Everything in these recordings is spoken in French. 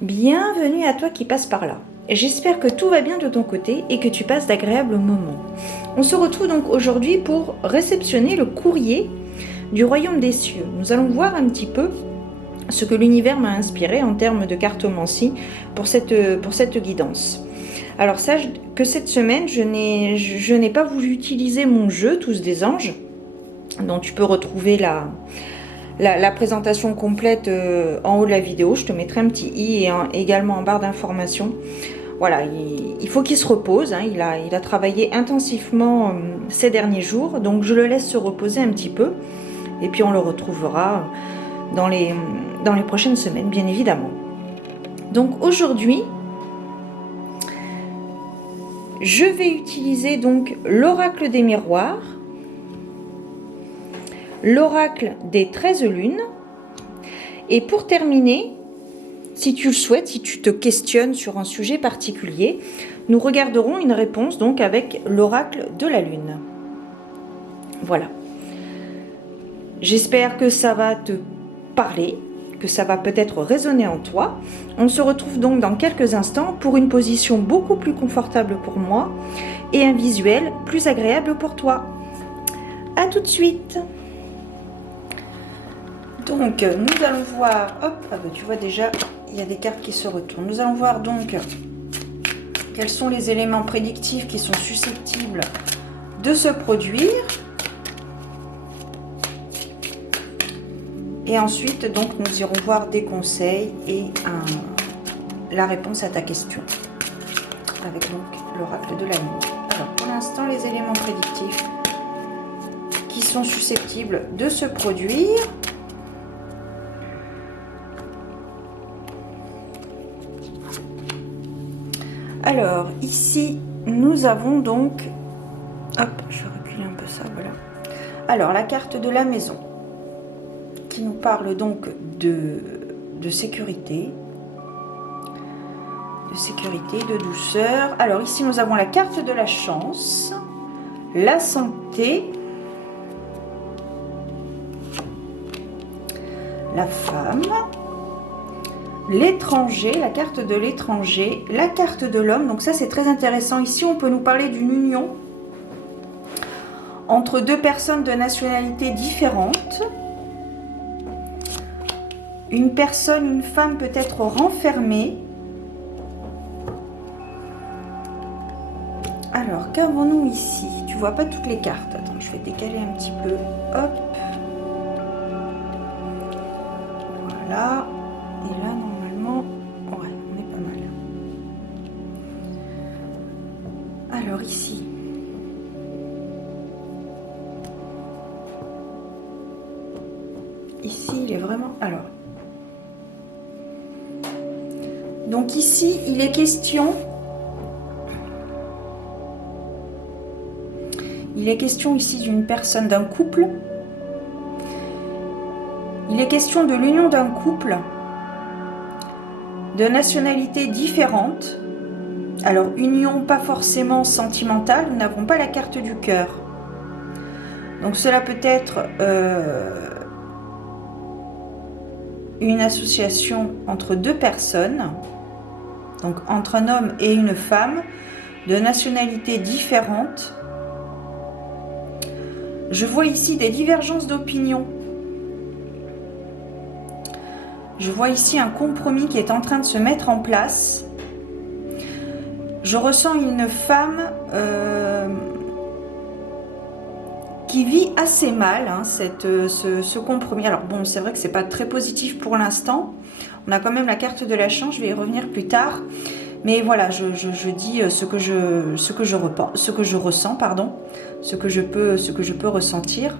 Bienvenue à toi qui passe par là. J'espère que tout va bien de ton côté et que tu passes d'agréables moments. On se retrouve donc aujourd'hui pour réceptionner le courrier du Royaume des Cieux. Nous allons voir un petit peu ce que l'univers m'a inspiré en termes de cartomancie pour cette guidance. Alors sache que cette semaine, je n'ai pas voulu utiliser mon jeu Tous des anges, dont tu peux retrouver la présentation complète en haut de la vidéo. Je te mettrai un petit i et également en barre d'informations. Voilà, il faut qu'il se repose, hein. Il a travaillé intensivement ces derniers jours, donc je le laisse se reposer un petit peu et puis on le retrouvera dans les prochaines semaines, bien évidemment. Donc aujourd'hui, je vais utiliser donc l'oracle des miroirs, l'oracle des 13 lunes, et pour terminer, si tu le souhaites, si tu te questionnes sur un sujet particulier, nous regarderons une réponse donc avec l'oracle de la lune. Voilà. J'espère que ça va te parler, que ça va peut-être résonner en toi. On se retrouve donc dans quelques instants pour une position beaucoup plus confortable pour moi et un visuel plus agréable pour toi. À tout de suite. Donc nous allons voir, hop, ah bah, tu vois déjà, il y a des cartes qui se retournent. Nous allons voir donc quels sont les éléments prédictifs qui sont susceptibles de se produire. Et ensuite, donc, nous irons voir des conseils et la réponse à ta question avec donc l'oracle de la lune. Alors, pour l'instant, les éléments prédictifs qui sont susceptibles de se produire. Alors, ici, nous avons donc... Hop, je vais reculer un peu ça, voilà. Alors, la carte de la maison, qui nous parle donc de sécurité, de douceur. Alors ici nous avons la carte de la chance, la santé, la femme, l'étranger, la carte de l'étranger, la carte de l'homme. Donc ça c'est très intéressant. Ici on peut nous parler d'une union entre deux personnes de nationalités différentes. Une personne, une femme peut être renfermée. Alors, qu'avons-nous ici? Tu vois pas toutes les cartes. Attends, je vais décaler un petit peu. Hop. Voilà. Et là, normalement, ouais, on est pas mal. Alors, ici. Ici, il est vraiment... Alors... Donc ici, il est question... Il est question ici d'une personne, d'un couple. Il est question de l'union d'un couple de nationalités différentes. Alors, union pas forcément sentimentale, nous n'avons pas la carte du cœur. Donc cela peut être une association entre deux personnes, donc entre un homme et une femme, de nationalités différentes. Je vois ici des divergences d'opinion. Je vois ici un compromis qui est en train de se mettre en place. Je ressens une femme qui vit assez mal ce compromis. Alors bon, c'est vrai que c'est pas très positif pour l'instant. On a quand même la carte de la chance, je vais y revenir plus tard. Mais voilà, je dis ce que je ressens, pardon, ce que je peux ressentir.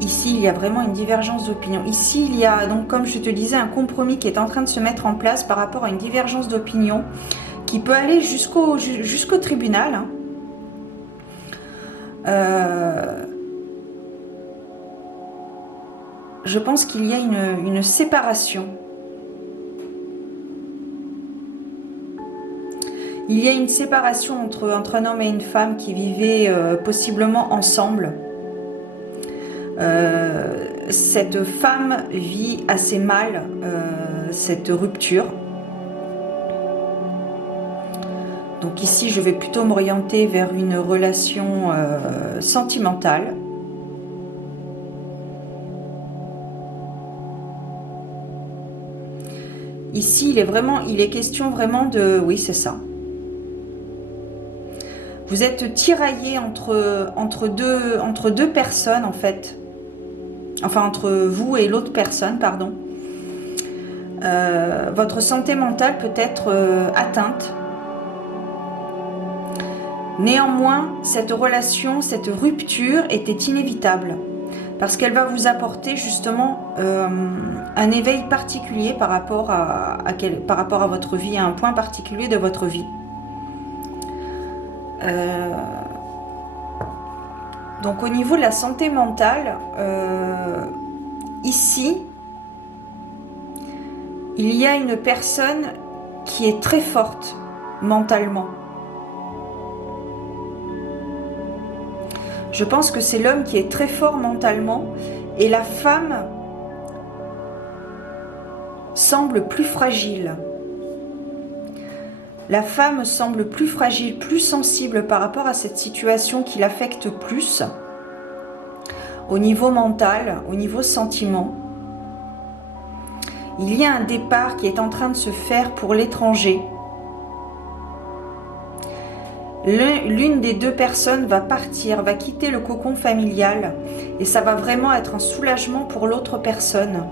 Ici, il y a vraiment une divergence d'opinion. Ici, il y a donc, comme je te disais, un compromis qui est en train de se mettre en place par rapport à une divergence d'opinion qui peut aller jusqu'au tribunal. Hein. Je pense qu'il y a une séparation. Il y a une séparation entre un homme et une femme qui vivaient possiblement ensemble. Cette femme vit assez mal cette rupture. Donc ici, je vais plutôt m'orienter vers une relation sentimentale. Ici, il est question vraiment de... Oui, c'est ça. Vous êtes tiraillé entre deux personnes, en fait. Enfin, entre vous et l'autre personne, pardon. Votre santé mentale peut être atteinte. Néanmoins, cette relation, cette rupture était inévitable. Parce qu'elle va vous apporter justement un éveil particulier par rapport à votre vie, à un point particulier de votre vie. Donc au niveau de la santé mentale, ici, il y a une personne qui est très forte mentalement. Je pense que c'est l'homme qui est très fort mentalement et la femme semble plus fragile. La femme semble plus fragile, plus sensible par rapport à cette situation qui l'affecte plus au niveau mental, au niveau sentiment. Il y a un départ qui est en train de se faire pour l'étranger. L'une des deux personnes va partir, va quitter le cocon familial et ça va vraiment être un soulagement pour l'autre personne.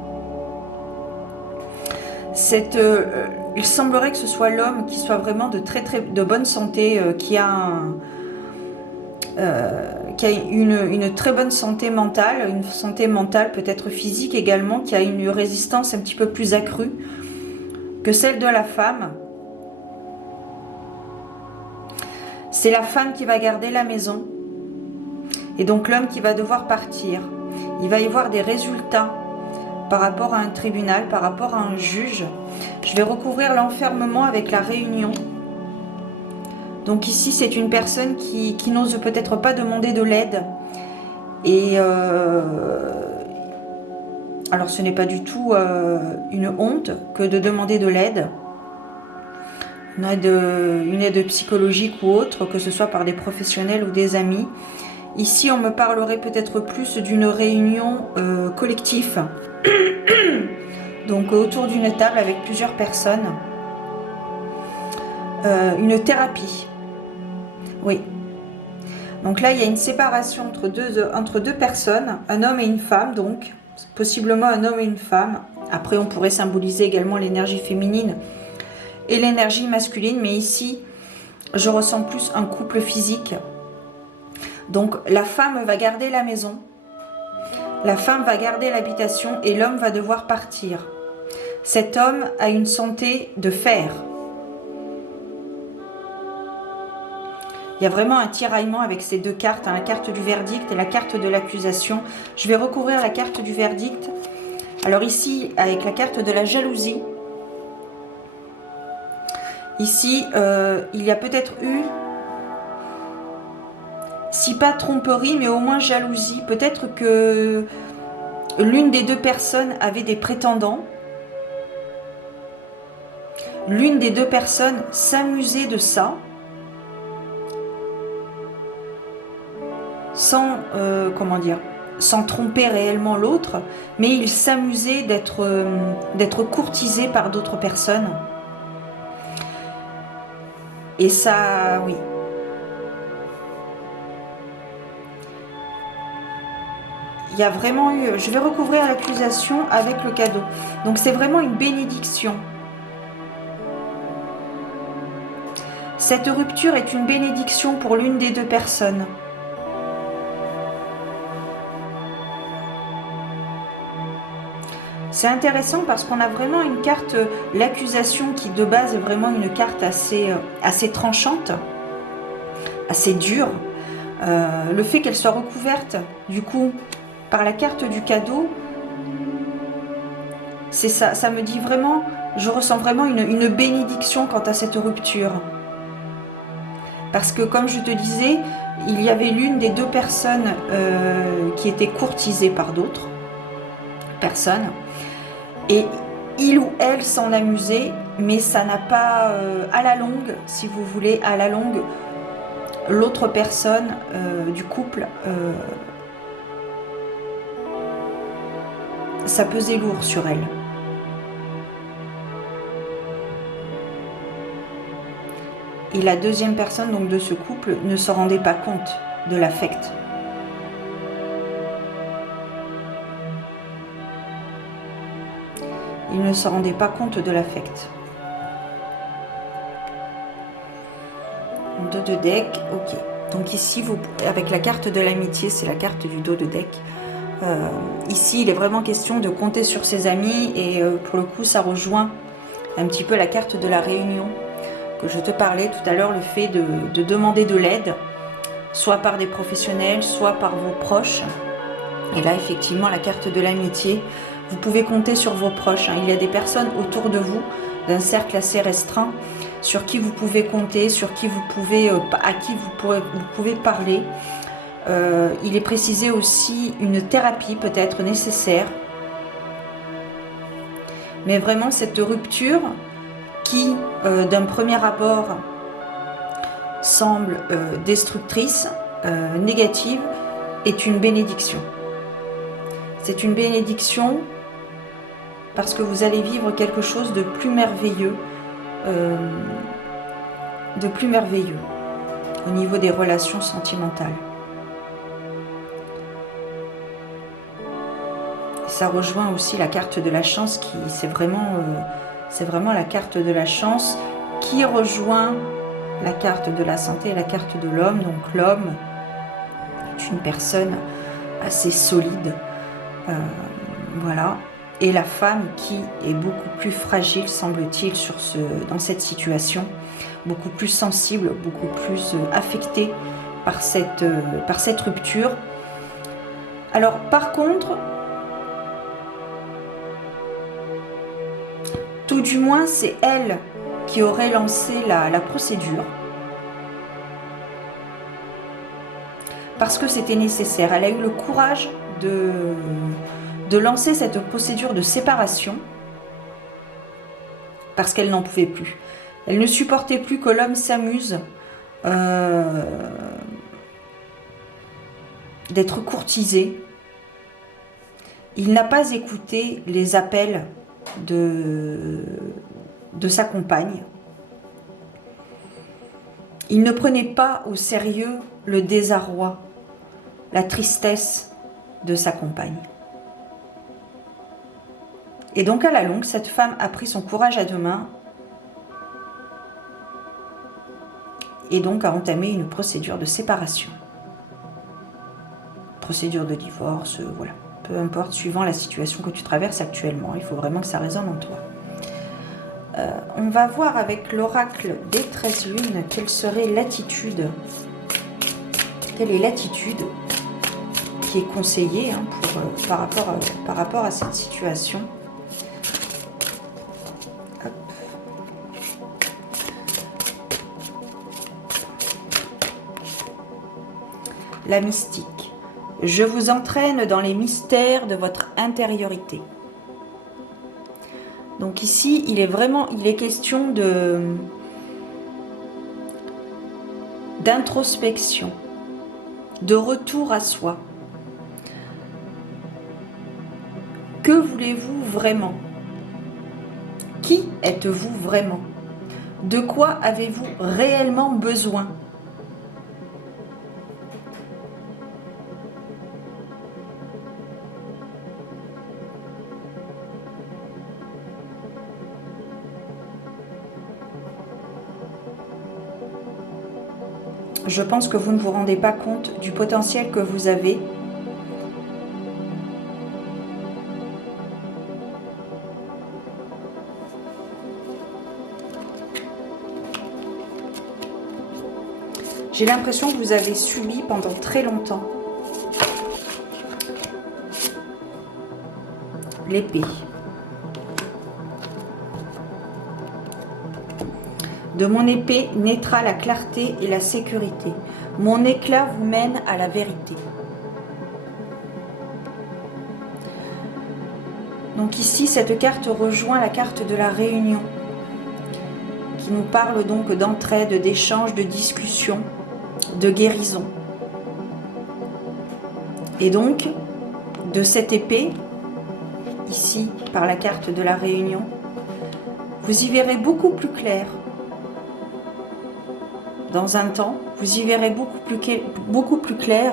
Il semblerait que ce soit l'homme qui soit vraiment de bonne santé, qui a une très bonne santé mentale, une santé mentale peut-être physique également, qui a une résistance un petit peu plus accrue que celle de la femme. C'est la femme qui va garder la maison et donc l'homme qui va devoir partir. Il va y avoir des résultats par rapport à un tribunal, par rapport à un juge. Je vais recouvrir l'enfermement avec la réunion. Donc ici, c'est une personne qui n'ose peut-être pas demander de l'aide. Et alors, ce n'est pas du tout une honte que de demander de l'aide. Une aide psychologique ou autre, que ce soit par des professionnels ou des amis. Ici, on me parlerait peut-être plus d'une réunion collective. Donc, autour d'une table avec plusieurs personnes. Une thérapie. Oui. Donc là, il y a une séparation entre deux personnes, un homme et une femme, donc. Possiblement un homme et une femme. Après, on pourrait symboliser également l'énergie féminine et l'énergie masculine, mais ici, je ressens plus un couple physique. Donc, la femme va garder la maison, la femme va garder l'habitation et l'homme va devoir partir. Cet homme a une santé de fer. Il y a vraiment un tiraillement avec ces deux cartes, hein, la carte du verdict et la carte de l'accusation. Je vais recouvrir la carte du verdict. Alors ici, avec la carte de la jalousie, ici, il y a peut-être eu, si pas tromperie, mais au moins jalousie. Peut-être que l'une des deux personnes avait des prétendants. L'une des deux personnes s'amusait de ça, sans, sans tromper réellement l'autre, mais il s'amusait d'être courtisé par d'autres personnes. Et ça, oui. Il y a vraiment eu... Je vais recouvrir l'accusation avec le cadeau. Donc c'est vraiment une bénédiction. Cette rupture est une bénédiction pour l'une des deux personnes. C'est intéressant parce qu'on a vraiment une carte, l'accusation qui de base est vraiment une carte assez tranchante, assez dure. Le fait qu'elle soit recouverte du coup par la carte du cadeau, c'est ça me dit vraiment, je ressens vraiment une bénédiction quant à cette rupture. Parce que comme je te disais, il y avait l'une des deux personnes qui était courtisée par d'autres personnes. Et il ou elle s'en amusait, mais ça n'a pas, à la longue, si vous voulez, à la longue, l'autre personne du couple, ça pesait lourd sur elle. Et la deuxième personne donc de ce couple ne se rendait pas compte de l'affect. Il ne se rendait pas compte de l'affect. Dos de deck, ok. Donc ici, vous, avec la carte de l'amitié, c'est la carte du dos de deck. Ici, il est vraiment question de compter sur ses amis et pour le coup, ça rejoint un petit peu la carte de la réunion que je te parlais tout à l'heure, le fait de demander de l'aide, soit par des professionnels, soit par vos proches. Et là, effectivement, la carte de l'amitié, vous pouvez compter sur vos proches. Il y a des personnes autour de vous, d'un cercle assez restreint, sur qui vous pouvez compter, sur qui vous pouvez, à qui vous pouvez parler. Il est précisé aussi une thérapie peut-être nécessaire. Mais vraiment, cette rupture qui, d'un premier abord, semble destructrice, négative, est une bénédiction. C'est une bénédiction parce que vous allez vivre quelque chose de plus merveilleux, au niveau des relations sentimentales. Ça rejoint aussi la carte de la chance, qui c'est vraiment la carte de la chance qui rejoint la carte de la santé et la carte de l'homme. Donc l'homme est une personne assez solide, voilà. Et la femme qui est beaucoup plus fragile, semble-t-il, dans cette situation, beaucoup plus sensible, beaucoup plus affectée par cette rupture. Alors, par contre, tout du moins, c'est elle qui aurait lancé la procédure. Parce que c'était nécessaire. Elle a eu le courage de lancer cette procédure de séparation parce qu'elle n'en pouvait plus. Elle ne supportait plus que l'homme s'amuse d'être courtisé. Il n'a pas écouté les appels de sa compagne. Il ne prenait pas au sérieux le désarroi, la tristesse de sa compagne. Et donc à la longue, cette femme a pris son courage à deux mains et donc a entamé une procédure de séparation. Procédure de divorce, voilà. Peu importe, suivant la situation que tu traverses actuellement. Il faut vraiment que ça résonne en toi. On va voir avec l'oracle des 13 lunes quelle serait l'attitude. Quelle est l'attitude qui est conseillée par rapport à cette situation. Hop. La mystique. Je vous entraîne dans les mystères de votre intériorité. Donc ici, il est question d'introspection, de retour à soi. Que voulez-vous vraiment? Qui êtes-vous vraiment? De quoi avez-vous réellement besoin? Je pense que vous ne vous rendez pas compte du potentiel que vous avez. J'ai l'impression que vous avez subi pendant très longtemps l'épée. De mon épée naîtra la clarté et la sécurité. Mon éclat vous mène à la vérité. Donc ici, cette carte rejoint la carte de la réunion, qui nous parle donc d'entraide, d'échange, de discussion, de guérison. Et donc, de cette épée, ici, par la carte de la réunion, vous y verrez beaucoup plus clair. Dans un temps, vous y verrez beaucoup plus clair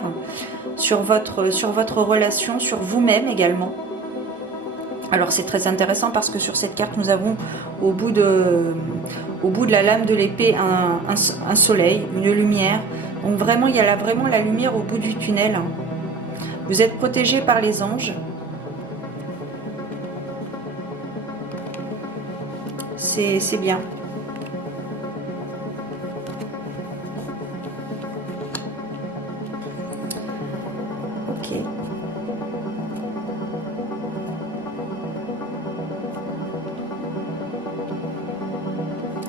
sur votre relation, sur vous-même également. Alors c'est très intéressant parce que sur cette carte, nous avons au bout de la lame de l'épée un soleil, une lumière. Donc vraiment, il y a vraiment la lumière au bout du tunnel. Vous êtes protégé par les anges. C'est bien. Ok.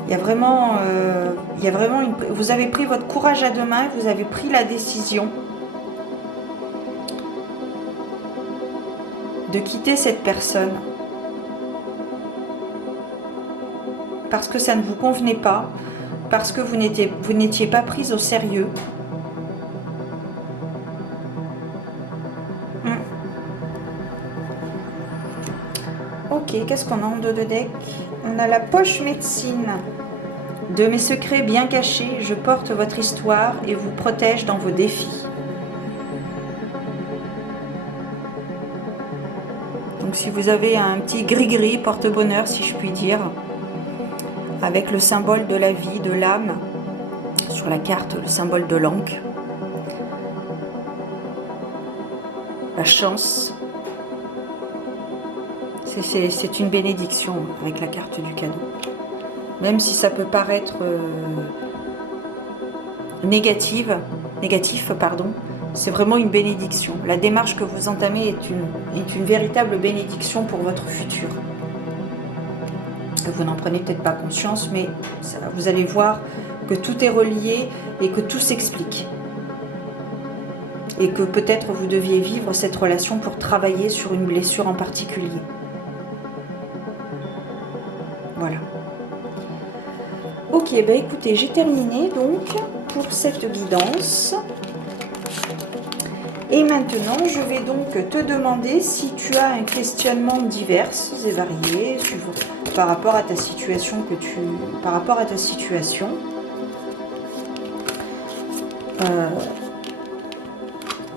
Il y a vraiment vous avez pris votre courage à deux mains, vous avez pris la décision de quitter cette personne parce que ça ne vous convenait pas, parce que vous n'étiez pas prise au sérieux. Ok, qu'est-ce qu'on a en dos de deck? On a la poche médecine. De mes secrets bien cachés, je porte votre histoire et vous protège dans vos défis. Donc si vous avez un petit gris-gris porte-bonheur, si je puis dire, avec le symbole de la vie, de l'âme, sur la carte, le symbole de l'encre, la chance, c'est une bénédiction avec la carte du cadeau. Même si ça peut paraître négatif, c'est vraiment une bénédiction. La démarche que vous entamez est une véritable bénédiction pour votre futur. Vous n'en prenez peut-être pas conscience, mais vous allez voir que tout est relié et que tout s'explique. Et que peut-être vous deviez vivre cette relation pour travailler sur une blessure en particulier. Voilà. Ok, bah écoutez, j'ai terminé donc pour cette guidance. Et maintenant, je vais donc te demander si tu as un questionnement divers et varié par rapport à ta situation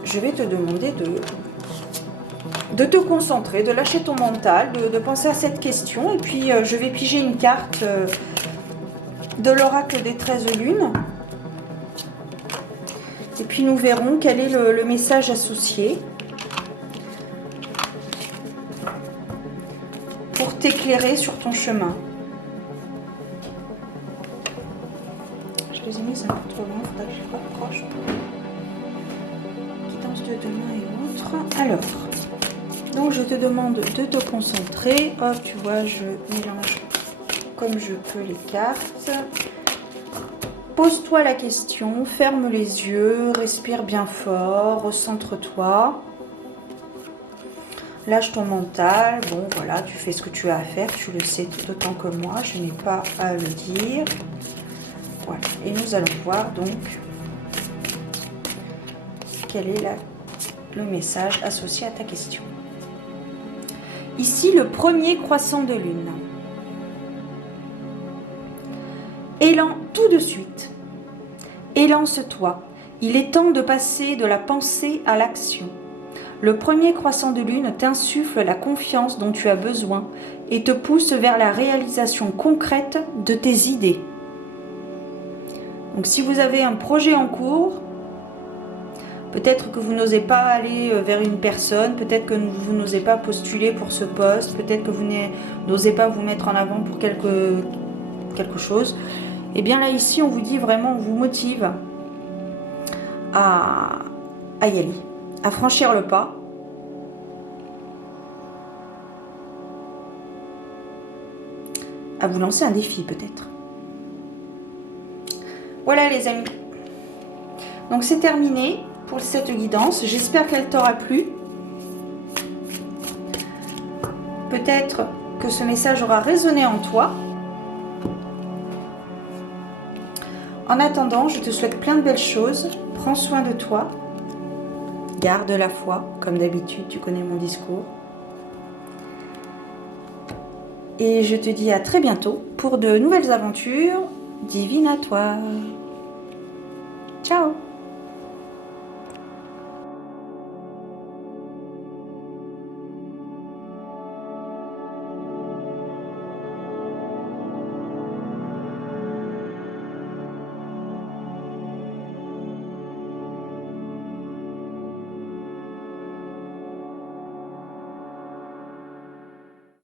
je vais te demander de te concentrer, de lâcher ton mental, de penser à cette question. Et puis, je vais piger une carte de l'oracle des 13 lunes. Et puis, nous verrons quel est le message associé pour t'éclairer sur ton chemin. Je les ai mis un peu trop loin, il faudrait que je rapproche. Guidance de demain et autres. Alors, donc je te demande de te concentrer. Hop, tu vois, je mélange comme je peux les cartes. Pose-toi la question, ferme les yeux, respire bien fort, recentre-toi. Lâche ton mental. Bon, voilà, tu fais ce que tu as à faire, tu le sais tout autant que moi, je n'ai pas à le dire. Voilà, et nous allons voir donc quel est le message associé à ta question. Ici, le premier croissant de lune. Élan tout de suite. Élance-toi. Il est temps de passer de la pensée à l'action. Le premier croissant de lune t'insuffle la confiance dont tu as besoin et te pousse vers la réalisation concrète de tes idées. Donc si vous avez un projet en cours, peut-être que vous n'osez pas aller vers une personne, peut-être que vous n'osez pas postuler pour ce poste, peut-être que vous n'osez pas vous mettre en avant pour quelque chose. Et bien là ici on vous dit vraiment, on vous motive à y aller, à franchir le pas. À vous lancer un défi peut-être. Voilà les amis. Donc c'est terminé pour cette guidance. J'espère qu'elle t'aura plu. Peut-être que ce message aura résonné en toi. En attendant, je te souhaite plein de belles choses. Prends soin de toi. Garde la foi, comme d'habitude, tu connais mon discours. Et je te dis à très bientôt pour de nouvelles aventures divinatoires. Ciao!